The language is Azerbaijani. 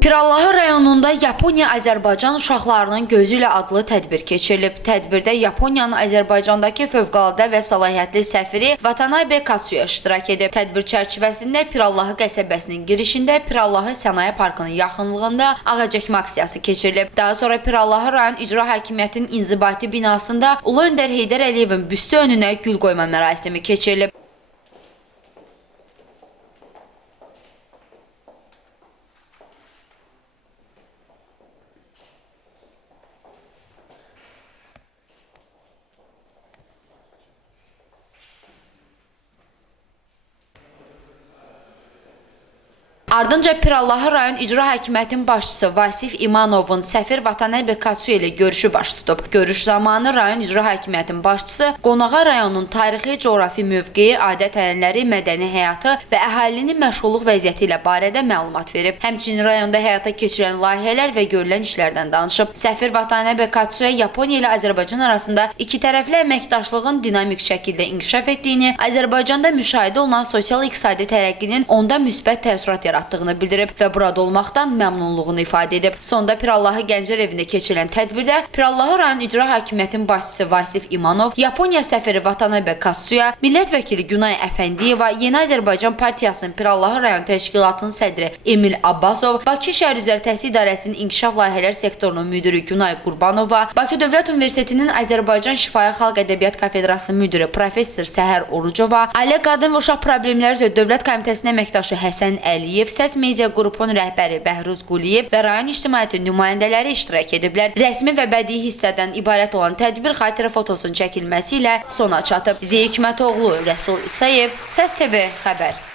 Pirallahı rayonunda Yaponiya-Azərbaycan uşaqlarının gözü ilə adlı tədbir keçirilib. Tədbirdə Yaponiyanın Azərbaycandakı fövqəladə və səlahiyyətli səfiri Vatanabe Katsuya iştirak edib. Tədbir çərçivəsində Pirallahı qəsəbəsinin girişində Pirallahı Sənaye Parkının yaxınlığında ağacəkmə aksiyası keçirilib. Daha sonra Pirallahı rayon İcra Hakimiyyətinin inzibati binasında Ulu Öndər Heydər Əliyevin büstü önünə gül qoyma mərasimi keçirilib. Ardınca Pirallahı rayon İcra Hakimiyyətinin başçısı Vasif İmanovun səfir Vatanabe Katsuya ilə görüşü baş tutub. Görüş zamanı rayon İcra Hakimiyyətinin başçısı qonağa rayonun tarixi, coğrafi mövqeyi, adət-ənənələri, mədəni həyatı və əhalinin məşğulluq vəziyyəti ilə barədə məlumat verib. Həmçinin rayonda həyata keçirilən layihələr və görülən işlərdən danışıb. Səfir Vatanabe Katsuya Yaponiya ilə Azərbaycan arasında ikitərəfli əməkdaşlığın dinamik şəkildə inkişaf etdiyini, Azərbaycanda müşahidə olunan sosial-iqtisadi tərəqqinin onda müsbət təəssürat yaratdığını bildirib və burada olmaqdan məmnunluğunu ifadə edib. Sonda Pirallahı Gənclər evində keçirilən tədbirdə Pirallahı rayon İcra Hakimiyyətinin başçısı Vasif İmanov, Yaponiya səfiri Vatanabe Katsuya, millət vəkili Günay Əfəndiyeva, Yeni Azərbaycan Partiyasının Pirallahı rayon təşkilatının sədri Emil Abbasov, Bakı şəhər üzrə təhsil idarəsinin inkişaf layihələr sektorunun müdiri Günay Qurbanova, Bakı Dövlət Universitetinin Azərbaycan Şifahi Xalq Ədəbiyyat Kafedrasının müdiri professor Səhər Orucova, Ailə Qadın və Uşaq Problemləri üzrə Dövlət Komitəsinin əməkdaşı Həsən Əliyev, Səs Media qrupunun rəhbəri Bəhruz Quliyev və rayon ictimaiyyəti nümayəndələri iştirak ediblər. Rəsmi və bədii hissədən ibarət olan tədbir xatirə fotosunun çəkilməsi ilə sona çatıb. Ziya Hikmətoğlu, Rəsul İsayev, Səs TV xəbər.